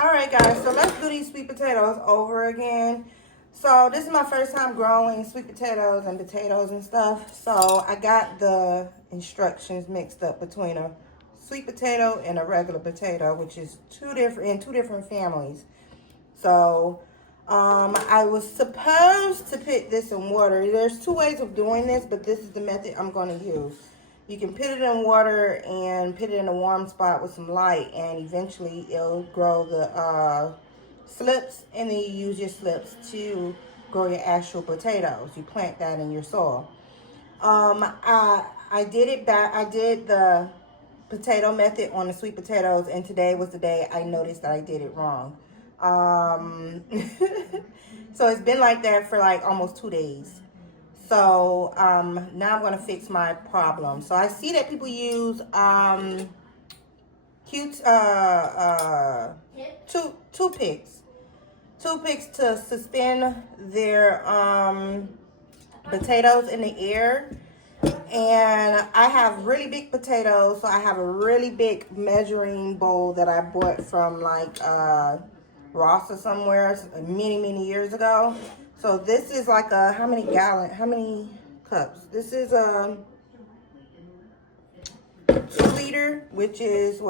All right, guys, so let's do these sweet potatoes over again. So this is my first time growing sweet potatoes and stuff. So I got the instructions mixed up between a sweet potato and a regular potato, which is two different families. So I was supposed to put this in water. There's two ways of doing this, but this is the method I'm going to use. You can put it in water and put it in a warm spot with some light, and eventually it'll grow the slips, and then you use your slips to grow your actual potatoes. You plant that in your soil. I did it back. I did the potato method on the sweet potatoes, and today was the day I noticed that I did it wrong. So it's been like that for like almost 2 days. So now I'm gonna fix my problem. So I see that people use cute toothpicks to suspend their potatoes in the air. And I have really big potatoes, so I have a really big measuring bowl that I bought from like Ross or somewhere many years ago. So this is like how many cups? This is a 2 liter, which is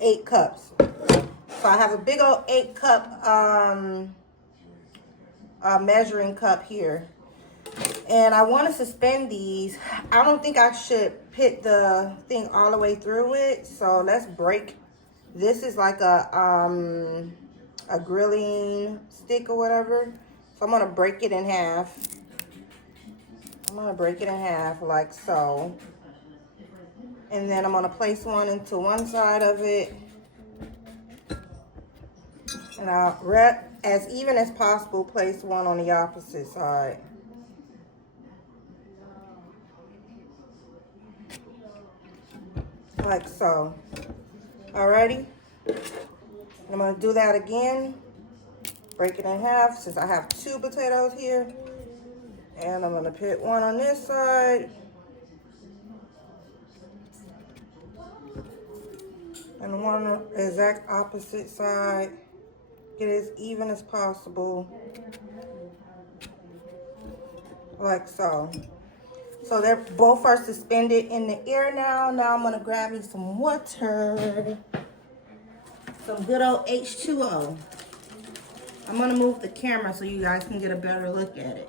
8 cups. So I have a big old 8-cup measuring cup here. And I want to suspend these. I don't think I should put the thing all the way through it. So let's break. This is like a grilling stick or whatever. So I'm going to break it in half. I'm going to break it in half like so. And then I'm going to place one into one side of it. And I'll wrap as even as possible, place one on the opposite side. Like so. Alrighty. I'm going to do that again. Break it in half since I have 2 potatoes here. And I'm going to put one on this side. And one on the exact opposite side. Get it as even as possible. Like so. So they're both are suspended in the air now. Now I'm going to grab me some water. Some good old H2O. I'm going to move the camera so you guys can get a better look at it.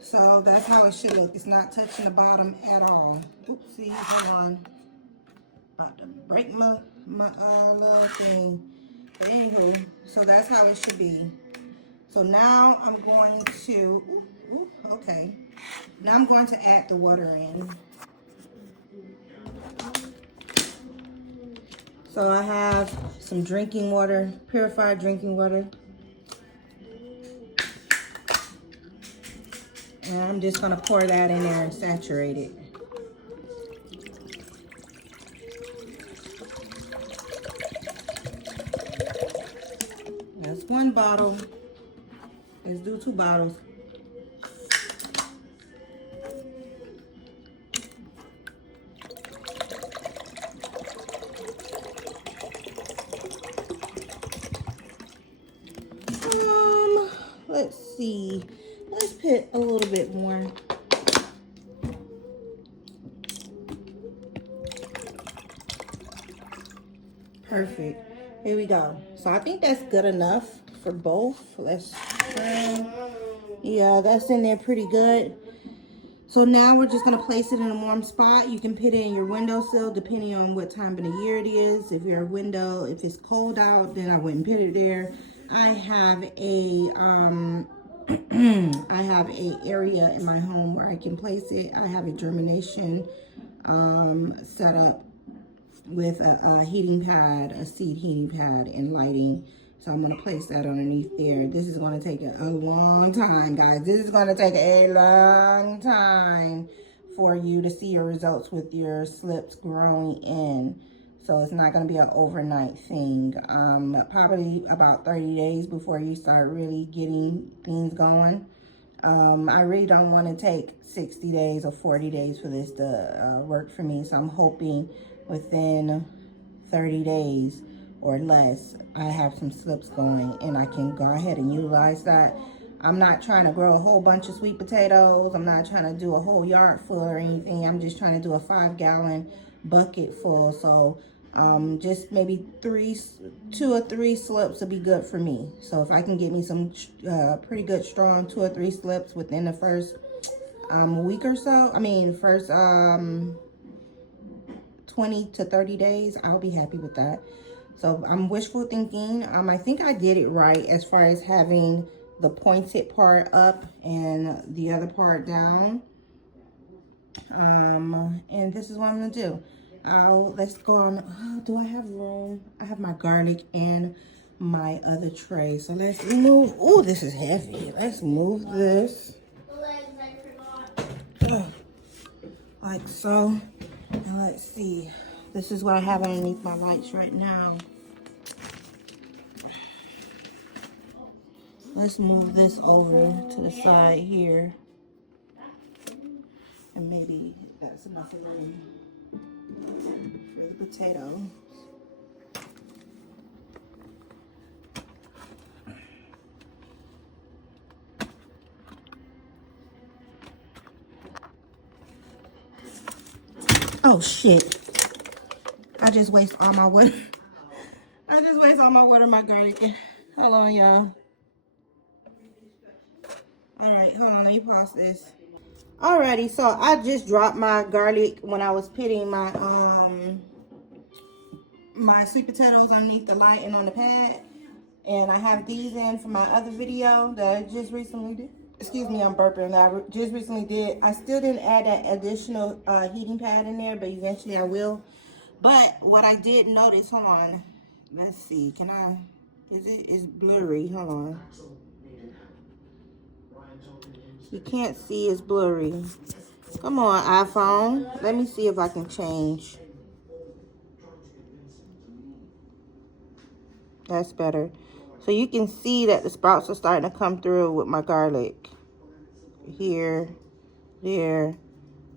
So that's how it should look. It's not touching the bottom at all. Oopsie, hold on. About to break my little thing. But anywho, so that's how it should be. So now I'm going to, okay. Now I'm going to add the water in. So I have some drinking water, purified drinking water. And I'm just gonna pour that in there and saturate it. That's 1 bottle. Let's do 2 bottles. Let's see. Let's put a little bit more. Perfect. Here we go. So I think that's good enough for both. Let's try. Yeah, that's in there pretty good. So now we're just going to place it in a warm spot. You can put it in your windowsill depending on what time of the year it is. If you're a window, if it's cold out, then I wouldn't put it there. I have a I have a area in my home where I can place it. I have a germination set up with a heating pad, a seed heating pad and lighting. So I'm going to place that underneath there. This is going to take a long time, guys. This is going to take a long time for you to see your results with your slips growing in. So it's not going to be an overnight thing. Probably about 30 days before you start really getting things going. I really don't want to take 60 days or 40 days for this to work for me. So I'm hoping within 30 days or less, I have some slips going and I can go ahead and utilize that. I'm not trying to grow a whole bunch of sweet potatoes. I'm not trying to do a whole yard full or anything. I'm just trying to do a 5-gallon bucket full. So just maybe 2 or 3 slips will be good for me. So if I can get me some pretty good strong 2 or 3 slips within the first week or so, first 20 to 30 days, I'll be happy with that. So I'm wishful thinking. I think I did it right as far as having the pointed part up and the other part down. And this is what I'm gonna do. Let's go on. Oh, do I have room? I have my garlic and my other tray. So let's remove. Oh, this is heavy. Let's move this. Like so. And let's see. This is what I have underneath my lights right now. Let's move this over to the side here. And maybe that's enough room for the potato. Oh shit. I just waste all my water. I just waste all my water, my garlic. Hold on, y'all. Alright, hold on, let me pause this. Alrighty, so I just dropped my garlic when I was pitting my my sweet potatoes underneath the light and on the pad. And I have these in for my other video that I just recently did. Excuse me, I'm burping. I just recently did. I still didn't add that additional heating pad in there, but eventually I will. But what I did notice, hold on. Let's see, can I, it's blurry, hold on. You can't see, it's blurry. Come on, iPhone. Let me see if I can change. That's better. So you can see that the sprouts are starting to come through with my garlic. Here, there,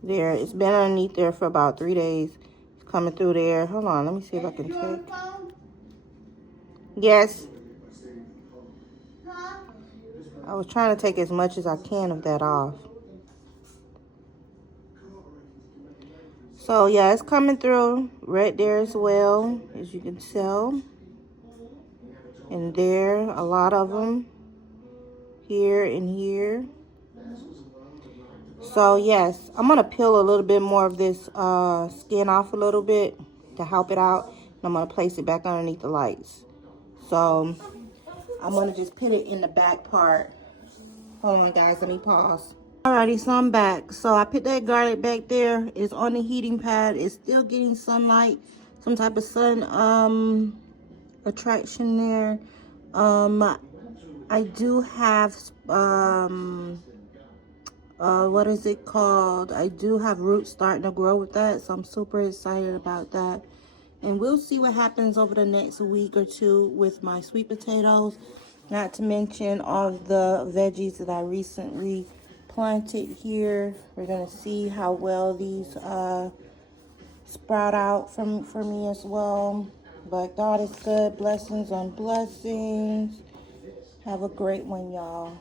there. It's been underneath there for about 3 days. It's coming through there. Hold on, let me see if I can take. Yes. I was trying to take as much as I can of that off. So yeah, it's coming through right there as well, as you can tell. And there, a lot of them. Here and here. So yes, I'm gonna peel a little bit more of this skin off a little bit to help it out. And I'm gonna place it back underneath the lights. So I'm gonna just put it in the back part. Hold on guys, let me pause. Alrighty, so I'm back. So I put that garlic back there. It's on the heating pad. It's still getting sunlight, some type of sun attraction there. I do have what is it called? I do have roots starting to grow with that, so I'm super excited about that. And we'll see what happens over the next week or two with my sweet potatoes. Not to mention all of the veggies that I recently planted here. We're gonna see how well these sprout out for me as well. But God is good. Blessings on blessings. Have a great one, y'all.